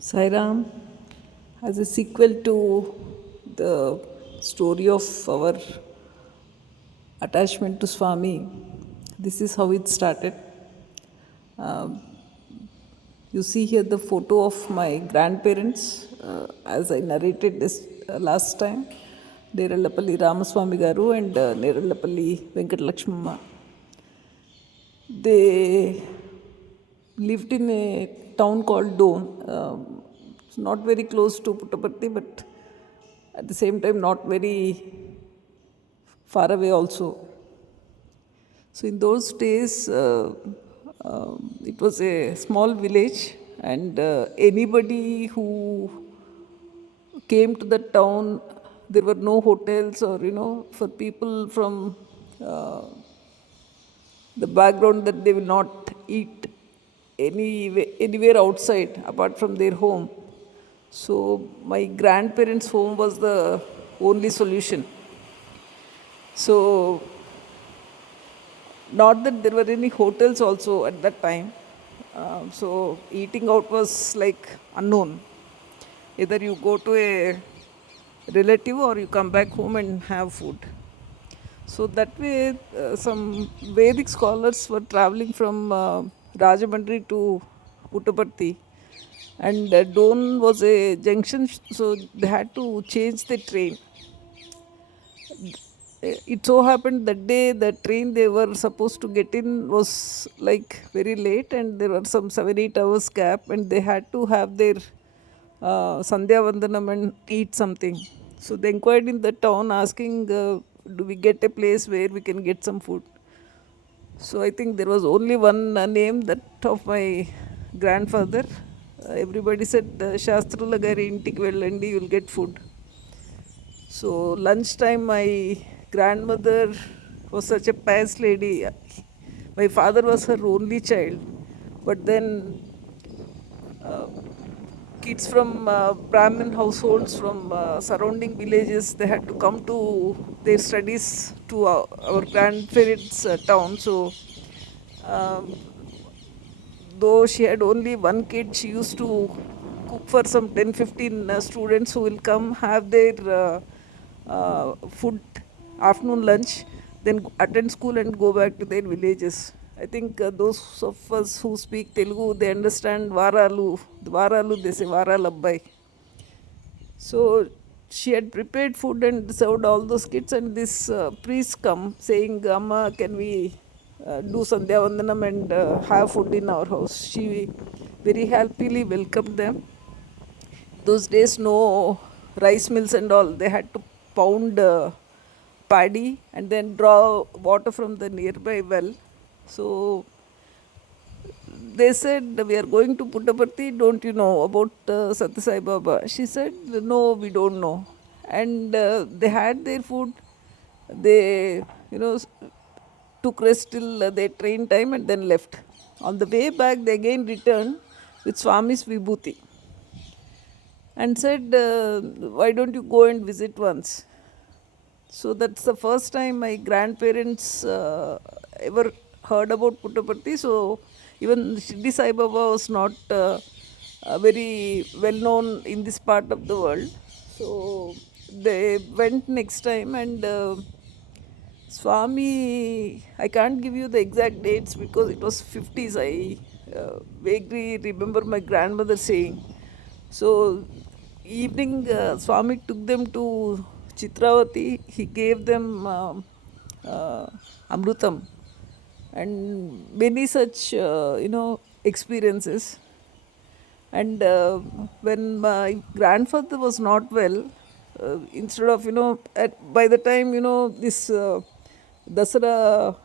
Sairam, as a sequel to the story of our attachment to Swami, this is how it started. You see here the photo of my grandparents, as I narrated this last time. Nerallapalli Ramaswamy Garu and Nerallapalli Venkatalakshmamma. They lived in a town called Don. It's not very close to Puttaparthi, but at the same time not very far away also. So in those days, it was a small village, and anybody who came to the town, there were no hotels or for people from uh, the background that they will not eat anywhere outside apart from their home. So my grandparents' home was the only solution. So not that there were any hotels also at that time. So eating out was like unknown. Either you go to a relative or you come back home and have food. So that way, some Vedic scholars were traveling from Rajamandri to Puttaparthi, and Don was a junction, so they had to change the train. It so happened that day the train they were supposed to get in was like very late, and there were some 7-8 hours gap, and they had to have their Sandhya Vandanam and eat something. So they inquired in the town asking, do we get a place where we can get some food? So I think there was only one name, that of my grandfather. Everybody said, Shastrula gari intiki vellandi, you will get food. So lunchtime, my grandmother was such a pious lady. My father was her only child, but then kids from Brahmin households from surrounding villages, they had to come to their studies to our grandparents' town. So um, though she had only one kid, she used to cook for some 10-15 students who will come have their food, afternoon lunch, then attend school and go back to their villages. I think those of us who speak Telugu, they understand Varalu, they say Varalabbai. So she had prepared food and served all those kids, and this priest come saying, Amma, can we do Sandhya Vandanam and have food in our house? She very happily welcomed them. Those days, no rice mills and all. They had to pound paddy and then draw water from the nearby well. So they said, we are going to Puttaparthi, don't you know about Sathya Sai Baba? She said, no, we don't know. And they had their food. They, took rest till their train time and then left. On the way back, they again returned with Swami's Vibhuti and said, why don't you go and visit once? So that's the first time my grandparents ever heard about Puttaparthi. So even Shirdi Sai Baba was not very well known in this part of the world. So they went next time, and Swami, I can't give you the exact dates because it was 50s. I vaguely remember my grandmother saying. So, evening, Swami took them to Chitravati. He gave them Amrutam and many such, experiences. And when my grandfather was not well, instead of, by the time, this Dasara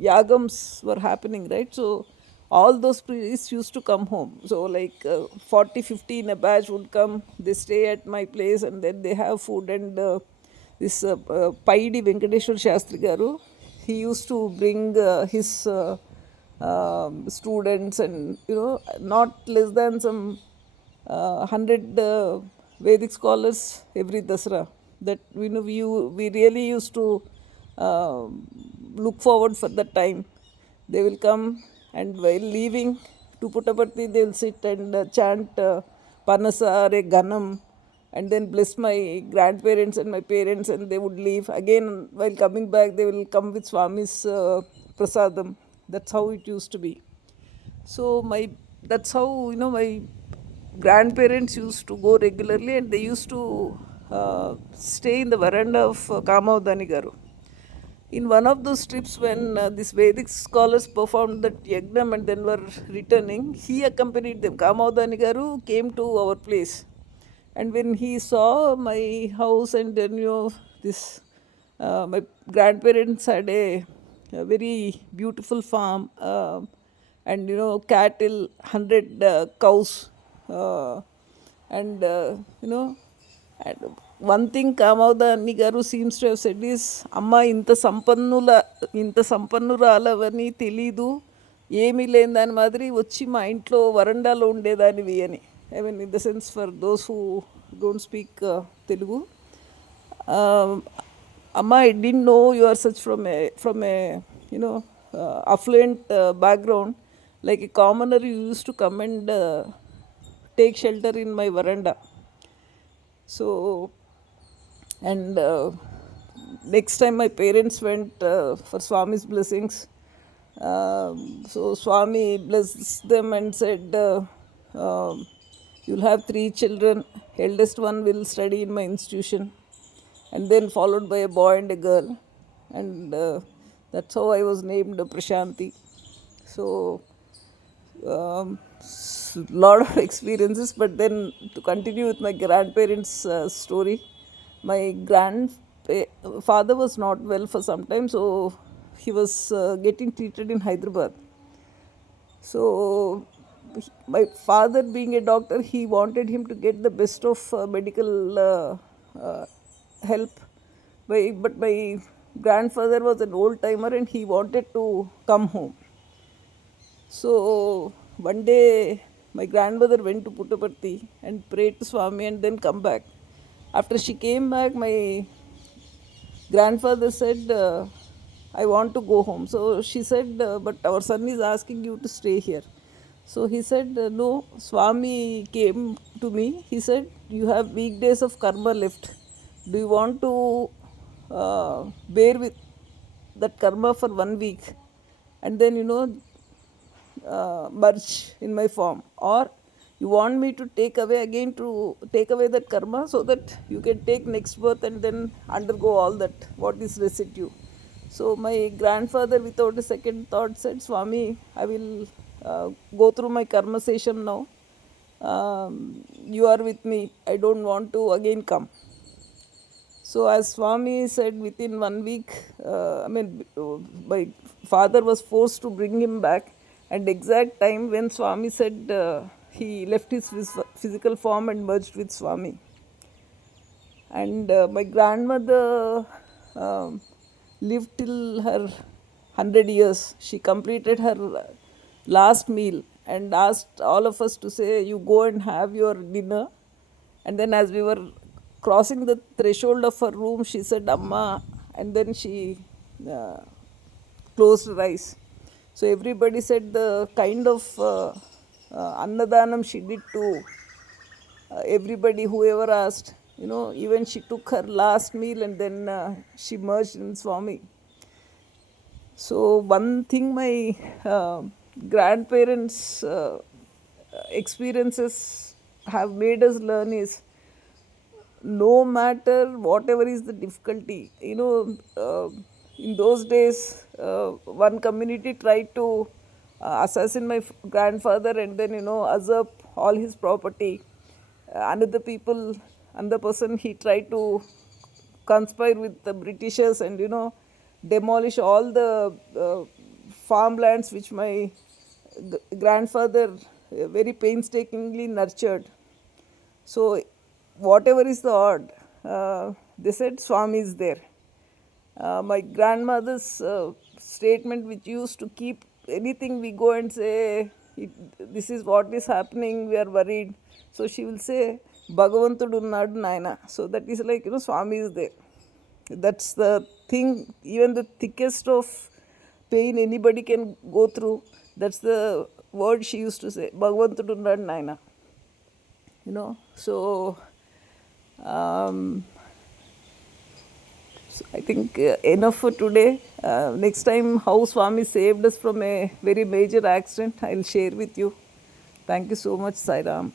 yagams were happening, right? So all those priests used to come home. So like 40, 50 in a batch would come, they stay at my place, and then they have food. And this Paidi Venkateshwar Shastri Garu, he used to bring his students, and not less than some 100 Vedic scholars every Dasra. That we really used to look forward for the time. They will come, and while leaving, to Puttaparthi, they will sit and chant Panasare Ganam, and then bless my grandparents and my parents, and they would leave. Again, while coming back, they will come with Swami's prasadam. That's how it used to be. So that's how my grandparents used to go regularly, and they used to stay in the veranda of Kamavdani Garu. In one of those trips, when these Vedic scholars performed that yagnam and then were returning, he accompanied them. Kamavdani Garu came to our place, and when he saw my house, and then this my grandparents had a very beautiful farm, and cattle, 100 cows, and and one thing Kamavdani Garu seems to have said is, Amma ఇంత సంపన్నురాలవని తెలీదు, ఏమీ లేని దాని మాదిరి వచ్చి మా ఇంట్లో వరండాలో ఉండేదానివి అని. I mean, in the sense, for those who don't speak Telugu, Amma, I didn't know you are such from a affluent background. Like a commoner, you used to come and take shelter in my veranda. So, and next time my parents went for Swami's blessings. So Swami blessed them and said, "You'll have 3 children. Eldest one will study in my institution, and then followed by a boy and a girl, and that's how I was named Prashanti." So, lot of experiences. But then, to continue with my grandparents' story, my grandfather was not well for some time, so he was getting treated in Hyderabad. So, my father, being a doctor, he wanted him to get the best of medical help. But my grandfather was an old timer, and he wanted to come home. So one day, my grandmother went to Puttaparthi and prayed to Swami and then come back. After she came back, my grandfather said, "I want to go home." So she said, "But our son is asking you to stay here." So he said, "No." Swami came to me. He said, "You have weekdays of karma left. Do you want to bear with that karma for 1 week, and then merge in my form, or you want me to take away that karma, so that you can take next birth and then undergo all that what is residue?" So my grandfather, without a second thought, said, "Swami, I will go through my karma session now. You are with me. I don't want to again come." So, as Swami said, within 1 week, my father was forced to bring him back. And exact time when Swami said, he left his physical form and merged with Swami. And my grandmother lived till her 100 years. She completed her last meal and asked all of us to say, "You go and have your dinner." And then, as we were crossing the threshold of her room, she said, "Amma," and then she closed her eyes. So everybody said the kind of annadanam she did to everybody, whoever asked. Even she took her last meal and then she merged in Swami. So one thing my grandparents' experiences have made us learn is, no matter whatever is the difficulty, in those days, one community tried to assassinate my grandfather and then, usurp all his property. Another person, he tried to conspire with the Britishers and, demolish all the farmlands which my grandfather very painstakingly nurtured. So, whatever is the odd, they said Swami is there. My grandmother's statement, which used to keep anything we go and say, "This is what is happening, we are worried." So she will say, "Bhagavantudu unnadu Naina." So that is like, Swami is there. That's the thing, even the thickest of pain anybody can go through. That's the word she used to say, Bhagavantudunnadu Naina. So um, so I think enough for today. Next time, how Swami saved us from a very major accident, I'll share with you. Thank you so much, Sai Ram.